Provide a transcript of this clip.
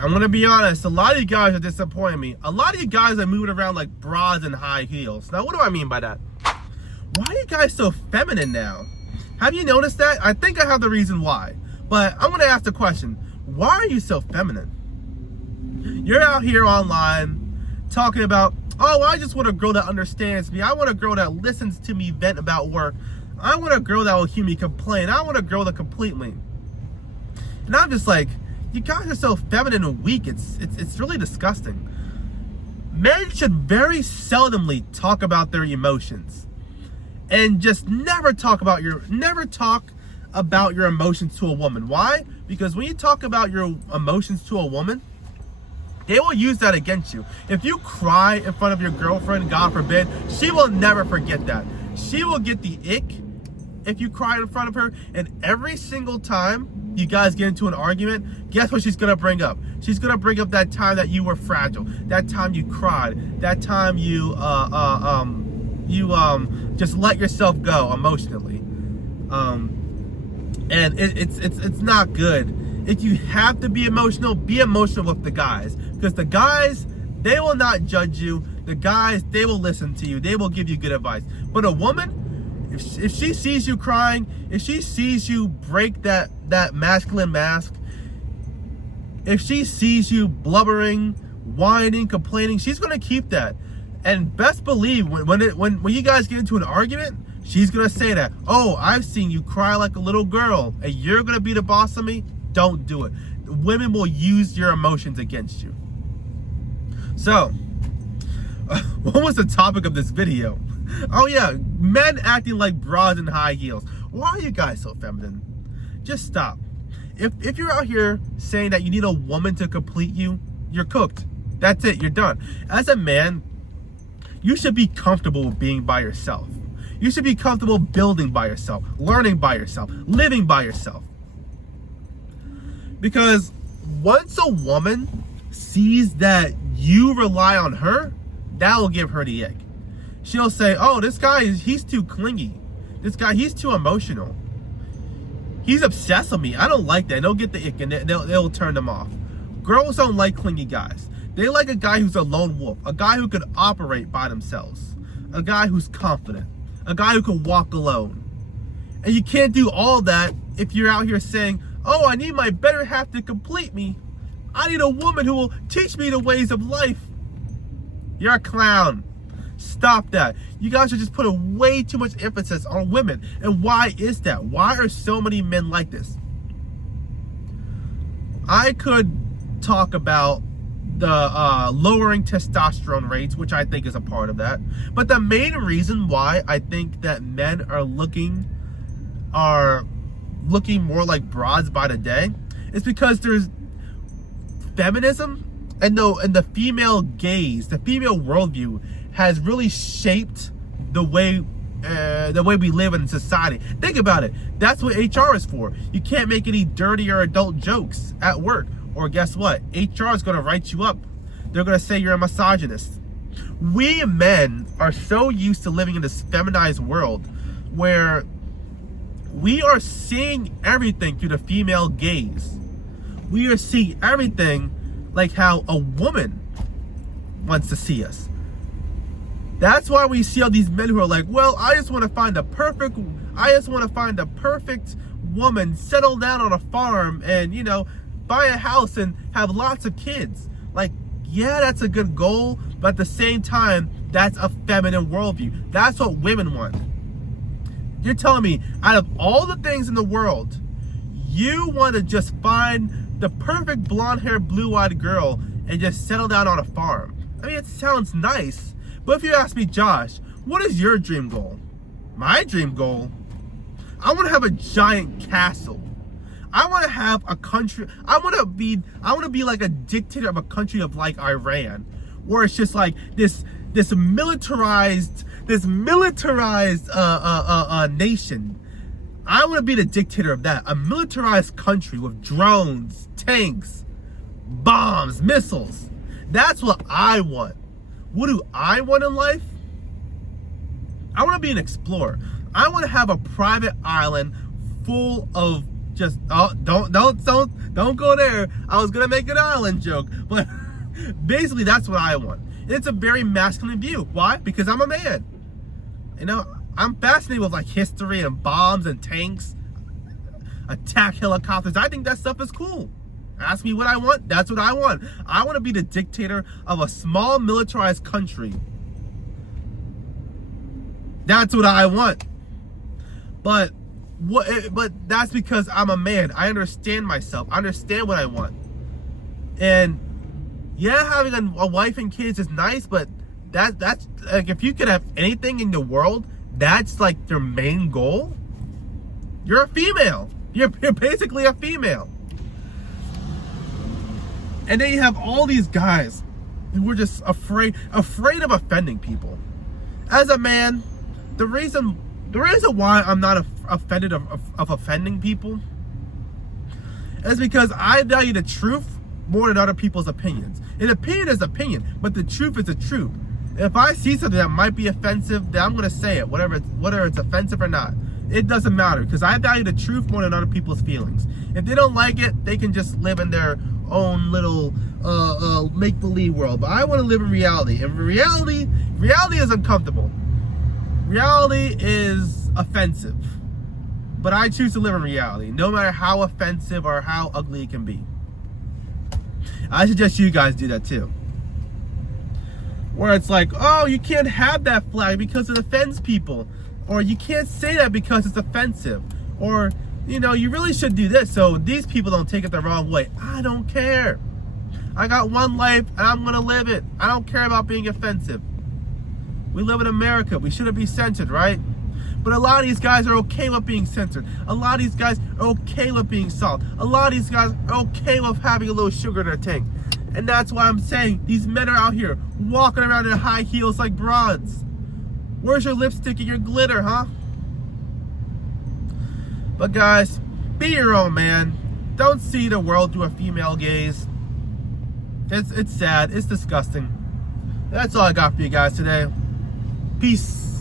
Alright, I'm gonna be honest, a lot of you guys are disappointing me. A lot of you guys are moving around like bras and high heels. Now, what do I mean by that? Why are you guys so feminine now? Have you noticed that? I think I have the reason why. But I'm gonna ask the question, why are you so feminine? You're out here online talking about, oh, I just want a girl that understands me. I want a girl that listens to me vent about work. I want a girl that will hear me complain. I want a girl to complete me. And I'm just like, you guys are so feminine and weak. It's really disgusting. Men should very seldomly talk about their emotions, and just never talk about your emotions to a woman. Why? Because when you talk about your emotions to a woman, they will use that against you. If you cry in front of your girlfriend, God forbid, she will never forget that. She will get the ick if you cry in front of her, and every single time you guys get into an argument, guess what she's gonna bring up? She's gonna bring up that time that you were fragile, that time you cried, that time you just let yourself go emotionally. And it's not good. If you have to be emotional with the guys, because the guys, they will not judge you. The guys, they will listen to you. They will give you good advice. But a woman, if she sees you crying, if she sees you break that masculine mask, if she sees you blubbering, whining, complaining, she's gonna keep that. And best believe when you guys get into an argument, she's gonna say that, oh, I've seen you cry like a little girl, and you're gonna be the boss of me. Don't do it. Women will use your emotions against you. So, what was the topic of this video? Oh yeah, men acting like bras and high heels. Why are you guys so feminine? Just stop. If you're out here saying that you need a woman to complete you, you're cooked. That's it, you're done. As a man, you should be comfortable with being by yourself. You should be comfortable building by yourself, learning by yourself, living by yourself. Because once a woman sees that you rely on her, that will give her the ick. She'll say, oh, this guy, he's too clingy. This guy, he's too emotional. He's obsessed with me. I don't like that. And they'll get the ick and they'll turn them off. Girls don't like clingy guys. They like a guy who's a lone wolf, a guy who could operate by themselves, a guy who's confident, a guy who can walk alone. And you can't do all that if you're out here saying, oh, I need my better half to complete me. I need a woman who will teach me the ways of life. You're a clown. Stop that. You guys are just putting way too much emphasis on women. And why is that? Why are so many men like this? I could talk about the lowering testosterone rates, which I think is a part of that. But the main reason why I think that men are looking more like bras by the day is because there's feminism and the female gaze, the female worldview has really shaped the way we live in society. Think about it. That's what HR is for. You can't make any dirty or adult jokes at work, or guess what? HR is going to write you up. They're going to say you're a misogynist. We men are so used to living in this feminized world where we are seeing everything through the female gaze. We are seeing everything like how a woman wants to see us. That's why we see all these men who are like, well, I just want to find the perfect woman, settle down on a farm and, buy a house and have lots of kids. Like, yeah, that's a good goal, but at the same time, that's a feminine worldview. That's what women want. You're telling me, out of all the things in the world, you want to just find the perfect blonde-haired, blue-eyed girl and just settle down on a farm. I mean, it sounds nice, but if you ask me, Josh, what is your dream goal? My dream goal? I want to have a giant castle. I want to have a country. I want to be like a dictator of a country of like Iran, where it's just like this militarized nation. I want to be the dictator of that. A militarized country with drones, tanks, bombs, missiles. That's what I want. What do I want in life? I want to be an explorer. I want to have a private island full of just don't go there. I was gonna make an island joke, but basically that's what I want. It's a very masculine view. Why? Because I'm a man. You know, I'm fascinated with like history and bombs and tanks, attack helicopters. I think that stuff is cool. Ask me what I want, that's what I want. I want to be the dictator of a small militarized country. That's what I want. But that's because I'm a man. I understand myself. I understand what I want. And yeah, having a wife and kids is nice, but that's like, if you could have anything in the world, that's like your main goal. You're a female. You're basically a female. And then you have all these guys who were just afraid of offending people. As a man, the reason why I'm not offended of offending people is because I value the truth more than other people's opinions. An opinion is opinion, but the truth is the truth. If I see something that might be offensive, then I'm gonna say it, whether it's offensive or not. It doesn't matter, because I value the truth more than other people's feelings. If they don't like it, they can just live in their own little make-believe world. But I want to live in reality. And reality is uncomfortable. Reality is offensive. But I choose to live in reality, no matter how offensive or how ugly it can be. I suggest you guys do that too. Where it's like, oh, you can't have that flag because it offends people. Or you can't say that because it's offensive. Or, you know, you really should do this so these people don't take it the wrong way. I don't care. I got one life and I'm going to live it. I don't care about being offensive. We live in America. We shouldn't be censored, right? But a lot of these guys are okay with being censored. A lot of these guys are okay with being soft. A lot of these guys are okay with having a little sugar in their tank. And that's why I'm saying these men are out here walking around in high heels like broads. Where's your lipstick and your glitter, huh? But guys, be your own man. Don't see the world through a female gaze. It's sad. It's disgusting. That's all I got for you guys today. Peace.